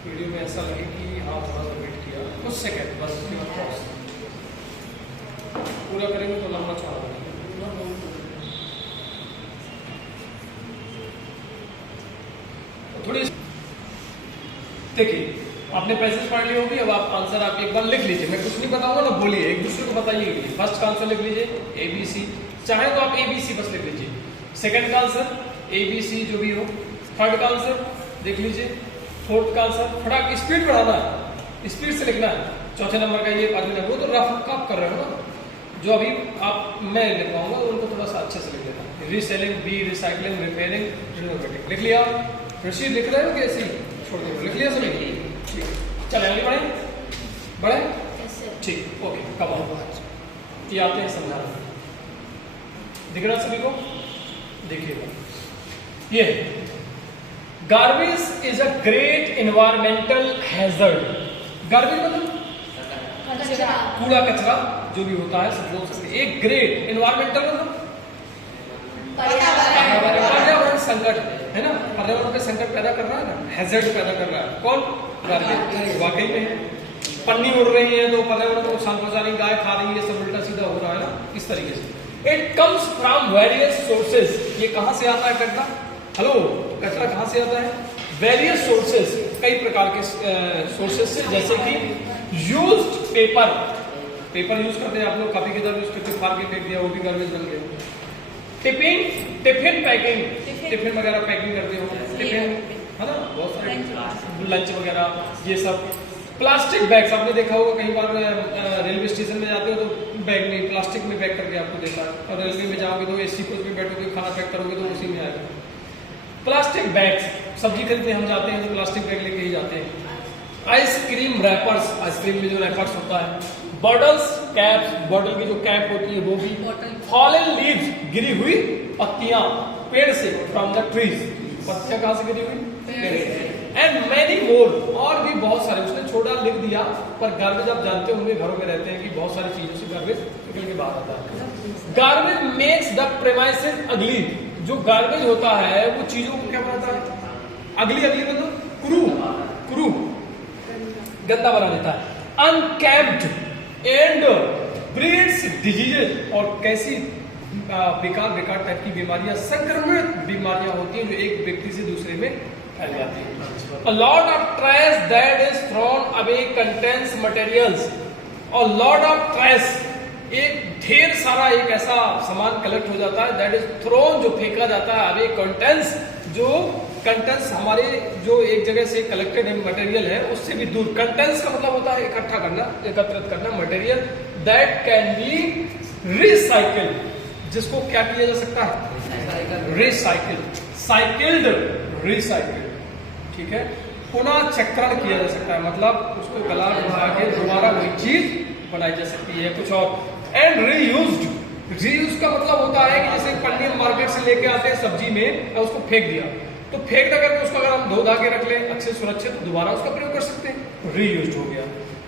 Video में ऐसा लगे कि हाँ थोड़ा सा वेट किया कुछ सेकंड बस, उसके बाद पॉज पूरा करेंगे तो लंबा चौड़ा बनेगा। थोड़ी देखिए आपने पैसेज पढ़ ली होगी, अब आप आंसर आप एक बार लिख लीजिए, मैं कुछ नहीं बताऊंगा ना, बोलिए एक दूसरे को बताइए। फर्स्ट का आंसर लिख लीजिए ABC, चाहे तो आप ABC बस लिख लीजिए। सेकंड का आंसर ABC जो भी हो। थर्ड का आंसर देख लीजिए। फोर्थ का आंसर फटाक स्पीड बढ़ाना है, स्पीड से लिखना है। चौथे नंबर का ये, पांचवें नंबर, वो तो रफ आप कर रहे हो ना, जो अभी आप मैं लिखवाऊंगा उनको थोड़ा सा अच्छे से लिख देना। Reselling, B recycling, repairing, renovating. लिख लिया? ऋषि लिख रहे हो कि ऐसे ही छोड़ दो? लिख लिया सभी? ठीक, चले आगे बढ़े बढ़े। ठीक, ओके, कब आओ ये आते हैं समझाना। दिख रहा सभी को? देखिएगा, ये garbage is a great environmental hazard. Garbage मतलब कूड़ा कचरा जो भी होता है, सब बोल सकते हैं। एक ग्रेट इन्वायरमेंटल मतलब पर्यावरण संकट है ना, पर्यावरण का संकट पैदा कर रहा है ना, हैजर्ड पैदा कर रहा है। कौन? गार्बेज। वाकई में पन्नी उड़ रही है तो पर्यावरण को नुकसान पहुंचा रही, गाय खा रही है, सब उल्टा सीधा हो रहा है ना, इस तरीके से। It comes from various sources. ये कहां से आता है कचरा? हेलो, कचरा कहां से आता है? वेरियस सोर्सेज, कई प्रकार के सोर्सेज से, जैसे कि यूज्ड पेपर, पेपर यूज करते हैं आप लोग, काफी किताब यूज करते, फाड़ के फेंक दिया, वो भी गार्बेज बन गया। टिफिन, टिफिन पैकिंग, टिफिन वगैरह पैकिंग करते हो, टिफिन है ना, बहुत सारे लंच वगैरह ये सब। प्लास्टिक बैग्स, आपने देखा होगा कई बार रेलवे स्टेशन में जाते हो तो बैग में प्लास्टिक में पैक करके आपको देता है, और रेलवे में जाओगे तो एसी कोच में बैठोगे, खाना पैक करोगे तो उसी में आएगा। प्लास्टिक बैग्स, सब्जी खरीदने हम जाते हैं तो प्लास्टिक बैग लेके ही जाते हैं। आइसक्रीम रैपर्स, आइसक्रीम में जो रैपर्स होता है। बॉटल्स, कैप्स, बॉटल की जो कैप होती है वो भी। फॉलन लीव्स, गिरी हुई पत्तियां पेड़ से, फ्रॉम द ट्रीज, पत्तियां कहां से गिरी हुई? पेड़ से। एंड मैनी मोर, और भी बहुत सारे, उसने छोटा लिख दिया, पर गार्बेज आप जानते होंगे, घरों में रहते हैं कि बहुत सारी चीजों से गार्बेज निकल के बाहर आता है। गार्बेज मेक्स द प्रेमाइसेस अगली। जो गार्बेज होता है वो चीजों को क्या बनाता है? अगली, अगली मतलब क्रू, क्रू, गंदा बना देता है। अनकैप्ड एंड ब्रीड्स डिजीजेज, और कैसी बेकार बेकार टाइप की बीमारियां, संक्रमित बीमारियां होती हैं जो एक व्यक्ति से दूसरे में फैल जाती है। A lot of trash that is thrown away contains materials, और lot of trash, एक ढेर सारा एक ऐसा सामान कलेक्ट हो जाता है, that is thrown, जो फेंका जाता है, away contents, जो कंटेंट्स हमारे जो एक जगह से कलेक्टेड मटेरियल है उससे भी दूर। कंटेंट्स का मतलब होता है इकट्ठा करना, एकत्रित करना, material that can be recycle, जिसको क्या किया जा सकता है? रिसाइकिल, साइकिल्ड, रिसाइकिल, ठीक है, पुनः चक्रण किया जा सकता है, मतलब उसको गला घुमा के दोबारा वही चीज बनाई जा सकती है, कुछ और। एंड रीयूज्ड, रीयूज का मतलब होता है कि जैसे पन्नी हम मार्केट से लेके आते हैं सब्जी में, और उसको फेंक दिया, तो फेंक ना करके उसको अगर हम धो धा के रख लें अच्छे सुरक्षित, तो दोबारा उसका प्रयोग कर सकते हैं, रीयूज हो गया।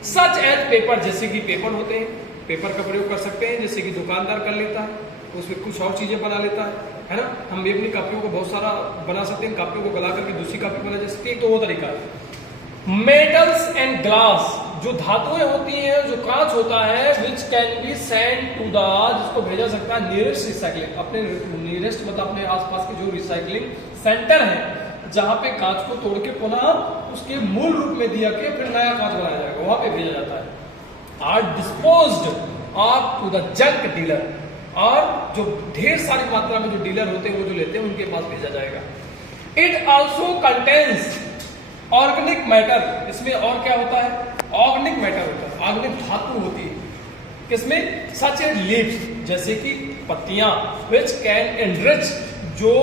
सच एज पेपर, जैसे कि पेपर होते हैं, पेपर का प्रयोग कर सकते हैं, जैसे कि दुकानदार कर लेता है, उसमें कुछ और चीजें बना लेता है ना। हम भी अपनी कापियों को बहुत सारा बना सकते हैं, कापियों को गला करके दूसरी कापी बना जा सकती है, तो वो तरीका है। मेटल्स एंड ग्लास, जो धातुएं होती हैं, जो कांच होता है, which can be send to the, जिसको भेजा सकता है नियरेस्ट रिसाइकलिंग, अपने नियरेस्ट मतलब अपने आसपास के जो रिसाइकलिंग सेंटर है, जहां पे कांच को तोड़ के पुनः उसके मूल रूप में दिया के फिर नया कांच बनाया जाएगा, वहां पे भेजा जाता है। Are disposed of to the junk dealer, और जो ढेर सारी मात्रा में जो डीलर होते हैं वो जो लेते हैं उनके पास भेजा जाएगा। It also contains organic matter, इसमें और क्या होता है? ऑर्गेनिक मैटर होता है, ऑर्गेनिक धातु होती है किसमें? सच एज लीव्स, जैसे कि पत्तियां, विच कैन एनरिच, जो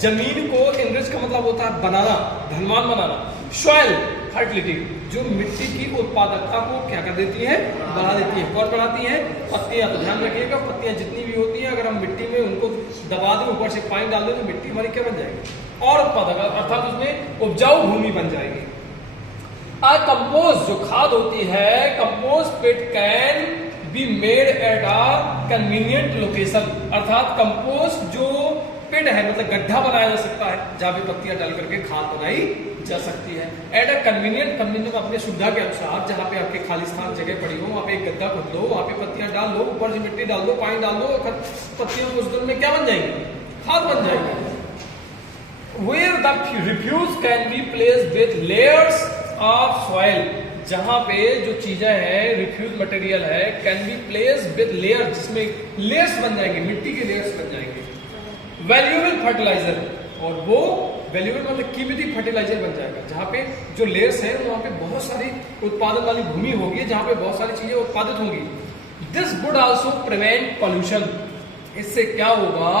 जमीन को, एनरिच का मतलब होता है बनाना, धनवान बनाना। सॉइल फर्टिलिटी, जो मिट्टी की उत्पादकता को क्या कर देती है? बढ़ा देती है। कौन बढ़ाती है? पत्तियां। तो ध्यान रखिएगा, पत्तियां जितनी भी होती हैं अगर हम मिट्टी में उनको दबा दें, ऊपर से पानी डाल दें, तो मिट्टी हमारी क्या बन जाएगी? और उत्पादक, अर्थात उसमें उपजाऊ भूमि बन जाएगी। कंपोस्ट, जो खाद होती है, compost pit can be made at a convenient location, अर्थात कंपोस्ट जो पिट है मतलब गड्ढा बनाया जा सकता है जहां पे पत्तियां डाल करके खाद बनाई जा सकती है। एट अ कन्वीनियंट, कन्वीनियंट अपने सुविधा के अनुसार, जहाँ पे आपके खाली स्थान जगह पड़ी हो वहाँ पे एक गद्दा खोद लो, वहाँ पे पत्तियां डाल लो, ऊपर से मिट्टी डाल दो, पानी डाल दो, पत्तियों उस दिन में क्या बन जाएगी, खाद बन जाएगी। Where the refuse can be placed with layers of soil, जहाँ पे जो चीजें हैं रिफ्यूज मटेरियल है, can be place with layer, जिसमें लेयर्स बन जाएंगे, मिट्टी के लेयर्स बन जाएंगे। वैल्यूएबल फर्टिलाइजर, और वो वैल्यूएबल मतलब कीमती फर्टिलाइजर बन जाएगा, जहाँ पे जो लेयर्स है वहाँ पे बहुत सारी उत्पादन वाली भूमि होगी, जहाँ पे बहुत सारी चीजें उत्पादित होंगी। This would also prevent pollution, इससे क्या होगा,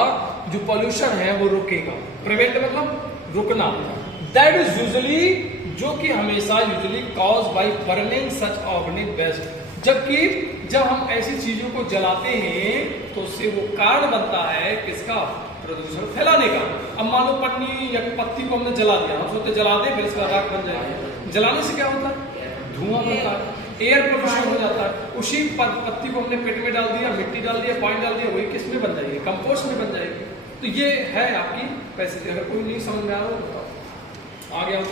जो पॉल्यूशन है वो रुकेगा। प्रिवेंट मतलब रुकना। दैट इज यूजुअली, जो कि हमेशा usually cause by burning such organic waste, जबकि जब हम ऐसी चीजों को जलाते हैं तो उससे वो कारण बनता है किसका, प्रदूषण फैलाने का। अब मान लो पन्नी या पत्ती को हमने जला दिया, हम सोचते जला दें फिर इसका राख बन जाएगा, जलाने से क्या होता है, धुआं बनता है, एयर पोल्यूशन हो जाता है। उसी पत्ती को हमने पेट में डाल दिया, मिट्टी डाल दिया, पानी डाल दिया, वही किस में बन जाएगी, कंपोस्ट में बन जाएगी। तो ये है आपकी पैसे। अगर कोई नहीं समझ में आ रहा आ गया हो तो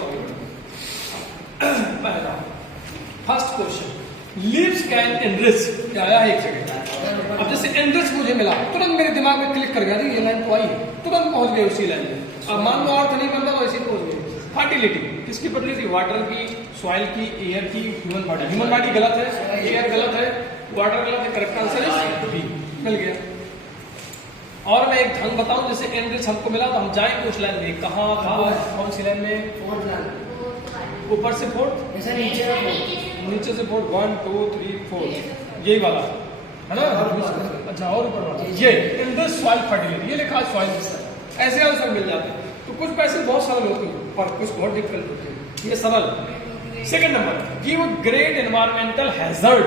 पहला first question, leaves can enrich, क्या आया है एक जगह। अब जैसे एनरिच मुझे मिला, तुरंत मेरे दिमाग में क्लिक कर गया, ये लाइन तो आई, तुरंत पहुंच गए उसी लाइन में। अब मान लो अर्थ नहीं बनता तो ऐसे ही पहुंच गए। फर्टिलिटी, किसकी फर्टिलिटी, वाटर की, सॉइल की, एयर की, ह्यूमन बॉडी। ह्यूमन बॉडी गलत है, एयर गलत है, वाटर गलत है, करेक्ट आंसर इज बी, मिल गया। और मैं एक ढंग बताऊं, जैसे एनरिच हमको मिला तो हम जाएंगे उस लाइन में, कहाँ था, कौन सी लाइन में, ऊपर से फोर्थ, नीचे से फोर्थ, 1 2 3 4, यही वाला है ना। अच्छा, और ऊपर वाला ये एनरिच सॉइल फर्टिलिटी, ये लिखा है सॉइल, ऐसे आंसर मिल जाते हैं। तो कुछ पैसे बहुत सरल होते हैं पर कुछ बहुत डिफिकल्ट होते हैं, ये सरल। Second number, give great environmental hazard,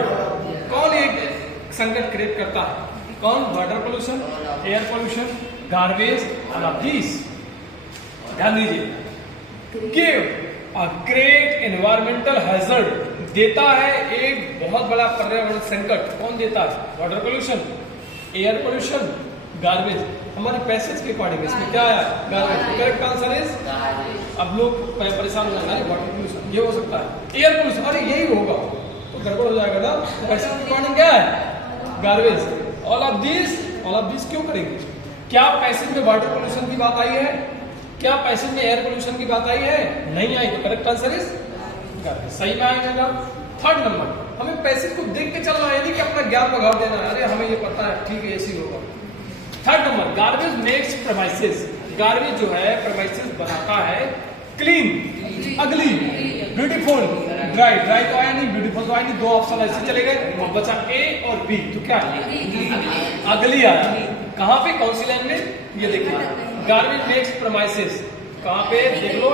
कौन एक संकट क्रिएट करता है, कौन, water pollution, air pollution, garbage, all of this. ध्यान दीजिए, give a great environmental hazard, देता है एक बहुत बड़ा पर्यावरण संकट, कौन देता है, water pollution, air pollution, garbage. हमारे पैसेज के अकॉर्डिंग इसमें क्या आया, गार्बेज, करेक्ट आंसर इज। अब लोग परेशान हो जाएंगे, वाटर पोल्यूशन ये हो सकता है, एयर पोल्यूशन अरे यही होगा तो गड़बड़ हो जाएगा ना। पैसेज के अकॉर्डिंग क्या है, गार्बेज। ऑल ऑफ दिस क्यों करेंगे, क्या पैसेज में वाटर पोल्यूशन की बात आई है, क्या पैसेज में एयर पोल्यूशन की बात आई है, नहीं आई, तो करेक्ट आंसर इज गार्बेज, सही में आएगा। थर्ड नंबर, हमें पैसेज को देख के चलना है, नहीं कि अपना ज्ञान बघाड़ देना है, अरे हमें ये पता है, ठीक है ऐसे होगा। Third number, garbage makes premises, garbage जो है प्रेमाइसेस बनाता है क्लीन, अगली, ब्यूटीफुल, ड्राई, ड्राई तो आया नहीं, ब्यूटीफुल तो आया नहीं, दो ऑप्शन ऐसे चले गए, और बचा ए और बी, तो क्या है, अगली आया। कहाँ पे, कौन सी लाइन में, ये देखिए, गार्बेज मेक्स प्रेमाइसेस, कहाँ पे देख लो,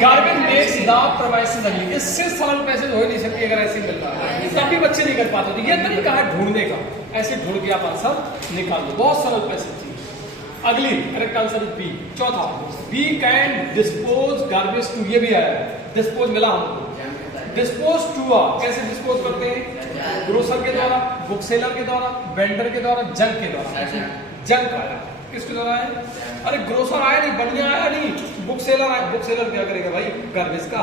गार्बेज मेक्स द प्रेमाइसेस अगली, इससे सरल पैसेज हो ही नहीं सकती अगर ऐसे मिल रहा है, तभी बच्चे नहीं कर पाते। तो ये तरीका है ढूंढने का, ऐसे ढूंढ के आप आंसर निकाल दो, बहुत सरल पैसेज थी। अगली करेक्ट आंसर इज बी। चौथा, B can dispose garbage to, ये भी आया है, डिस्पोज मिला हमको, डिस्पोज टू कैसे डिस्पोज करते हैं, ग्रोसर के द्वारा, बुक सेलर के द्वारा, वेंडर के द्वारा, जंक के द्वारा। जंक आया, किसके द्वारा है, अरे ग्रोसर आया नहीं, बढ़िया आया नहीं, बुक सेलर आया, बुक सेलर क्या करेगा भाई गार्बेज का,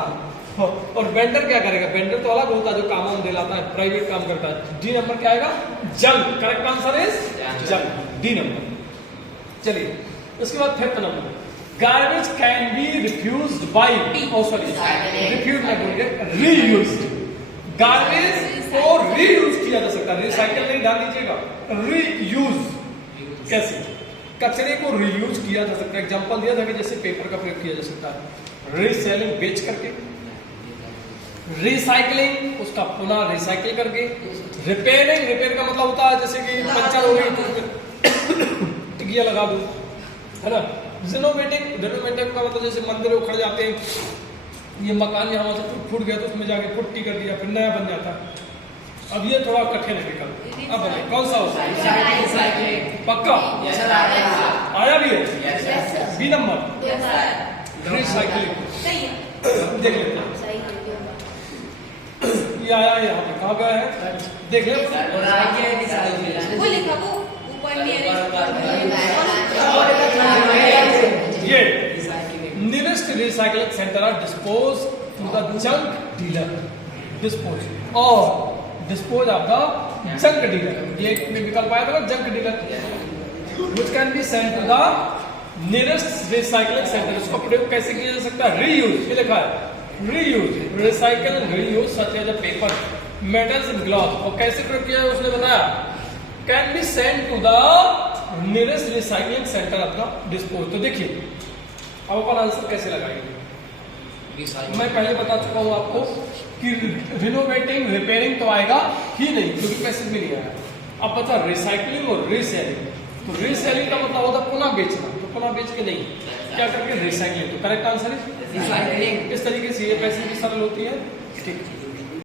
और वेंडर क्या करेगा, वेंडर तो अलग होता है जो काम दिलाता है, प्राइवेट काम करता है। डी नंबर क्या आएगा, junk, correct answer is junk, D number. चलिए उसके बाद fifth number, garbage can be refused by, refuse नहीं बोलेंगे, रीयूज्ड, गार्बेज को रीयूज किया जा सकता है, रिसाइकल नहीं डाल लीजिएगा, रीयूज कैसे, कचरे को रीयूज किया जा सकता है। एग्जांपल दिया था कि जैसे पेपर का प्रयोग किया जा सकता है, रीसेलिंग बेच करके, रिसाइकलिंग उसका पुनः रिसाइकिल करके, रिपेयरिंग, रिपेयर का मतलब होता है जैसे कि पंचर हो गई तो टिकिया लगा दो, है ना। रिनोवेटिंग, रिनोवेटिंग का मतलब जैसे मंदिर उखड़ जाते हैं, ये मकान यहाँ से फूट गया तो उसमें जाके पुट्टी कर दिया, फिर नया बन जाता है। अब ये थोड़ा कठिन है निकल, अब बताइए कौन सा होता है, पक्का आया भी है, बी नंबर रिसाइकलिंग, देख लेते हैं ये आया है यहाँ पे, कहाँ गया है देख ले, ये nearest recycling centre or dispose to the junk dealer, dispose और dispose of the junk dealer. ये विकल्प आया था ना, junk dealer, which can be sent to the nearest recycling centre. इसका प्रयोग कैसे किया जा सकता है? रीयूज, ये लिखा है reuse, recycle reuse such as a paper, metals and glass. और कैसे प्रयोग किया है उसने बताया, can be sent to the nearest recycling centre of the dispose. तो देखिए अब अपन आंसर कैसे लगाएंगे। मैं पहले बता चुका हूं आपको कि रिनोवेटिंग रिपेयरिंग तो आएगा ही नहीं, क्योंकि पैसे में नहीं आया। अब बता रिसाइकलिंग और रीसेलिंग। तो रीसेलिंग का मतलब होता है पुनः बेचना, तो पुनः बेच के नहीं, क्या करके रिसाइकलिंग। तो करेक्ट आंसर है रिसाइकलिंग। इस तरीके से ये पैसे की सरल होती है। ठीक है।